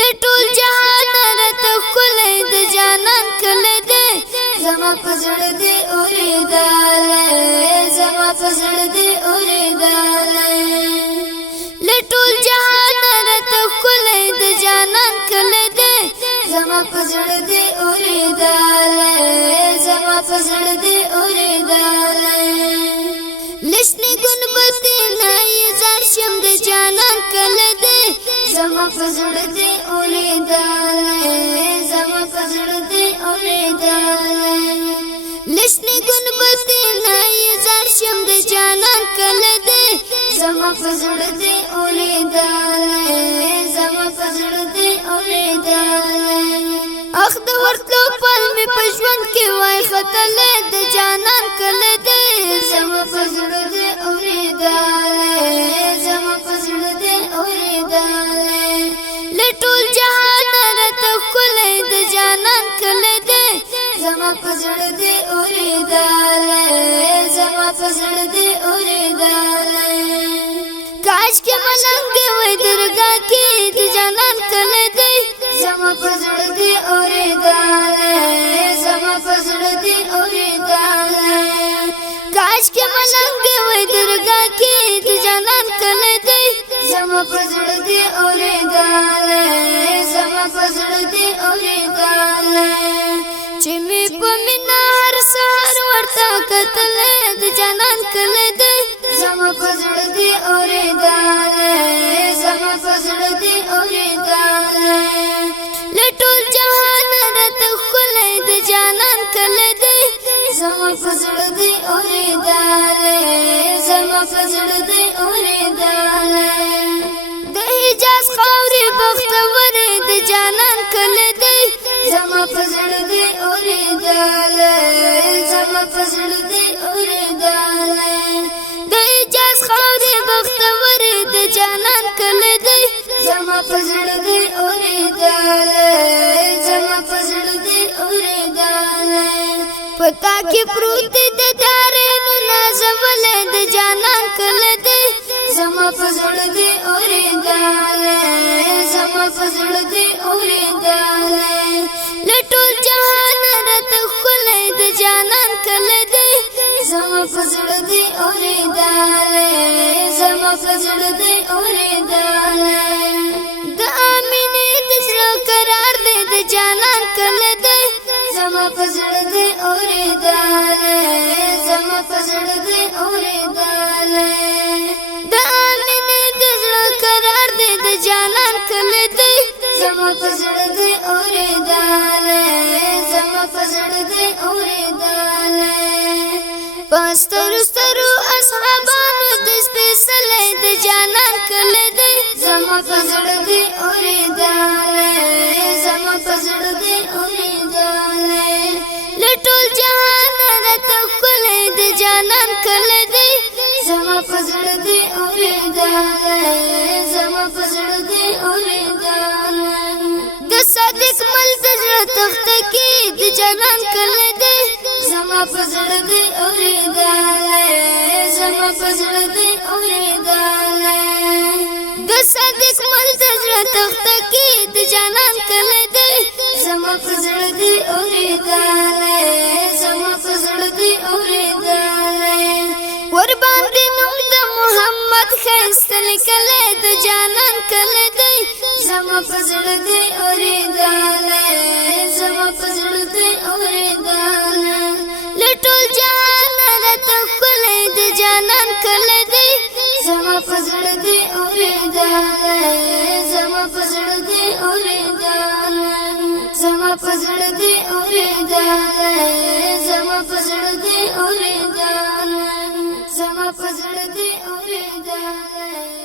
لټول جهان راته ښکلی د جانان کلی دی زما په زړه دی اورېدلی زما په زړه دی اورېدلی لټول جهان راته ښکلی د جانان کلی دی زما په زړه دی اورېدلی زما په زړه دی اورېدلی لشنې ګنبدې نه یې ځار شم د جانان کلی دی زما په زړه دی اورېدلی زما په زړه دی اورېدلی لشنې ګنبدې نه یې ځار شم د جانان کلی دی زما په زړه دی اورېدلی زما په زړه دی اورېدلی اخ د ورتلو پل مې په ژوند کې وای ختلی د جانان کلی دی زما په زړه دی اورېدلی زما په زړه دی اورېدلی لټول جهان راته ښکلی د جانان کلی دی زما په زړه دی اورېدلی زما په زړه دی اورېدلی کاش کې ملنګ وای درګاه کې د جانان کلی دی زما په زړه دی اورېدلی زما په زړه دی اورېدلی کاش کې ملنګ وای درګاه کې د جانان کلی دی زما په زړه دی اورېدلی زما په زړه دی اورېدلی چې مې په مینه هر سهار ورته کتلی د جانان کلی دی زما په زړه دی اورېدلی زما په زړه دی اورېدلی لټول جهان راته ښکلی د جانان کلی دی زما په زړه دی اورېدلی زما په زړه دی اورېدلی د حجاز خاورې بختورې د جانان کلی دی زما په زړه دی اورېدلی زما په زړه دی اورېدلی د حجاز خاورې بختورې د جانان کلی دی زما په زړه دی اورېدلی زما په زړه دی اورېدلی پتا کې پروت دی د دارینو نازولی د جانان کلی دی زما په زړه دی اورېدلی زما په زړه دی اورېدلی لټول جهان راته ښکلی د جانان کلی دی زما په زړه دی اورېدلی زما په زړه دی اورېدلی د آمینې د زړه قرار دی د جانان کلی دی زما په زړه دی اورېدلی زما په زړه دی اورېدلی د آمینې د زړه قرار دی د جانان کلی دی زما په زړه دی اورېدلی زما په زړه دی اورېدلی په سترو سترو اصحابانو د سپېڅلی د جانان کلی دی زما په زړه دی اورېدلی زما په زړه دی اورېدلی لټول جهان راته ښکلی د جانان کلی دی زما په زړه دی اورېدلی زما په زړه دی اورېدلی د صادق مل د زړه تخته کې د جانان کلی دی زما په زړه دی اورېدلی زما په زړه دی اورېدلی د صادق مل د زړه تخته کې د جانان کلی دی زما په زړه دی اورېدلی زما په زړه دی اورېدلی ورباندې نوم د محمد ښایسته لیکلی د جانان کلی دی زما په زړه دی اورېدلی زما په زړه دی اورېدلی لټول جهان راته ښکلی د جانان کلی دی زما په زړه دی اورېدلی زما په زړه دی اورېدلی زما په زړه دی اورېدلی زما په زړه دی اورېدلی زما په زړه دی اورېدلی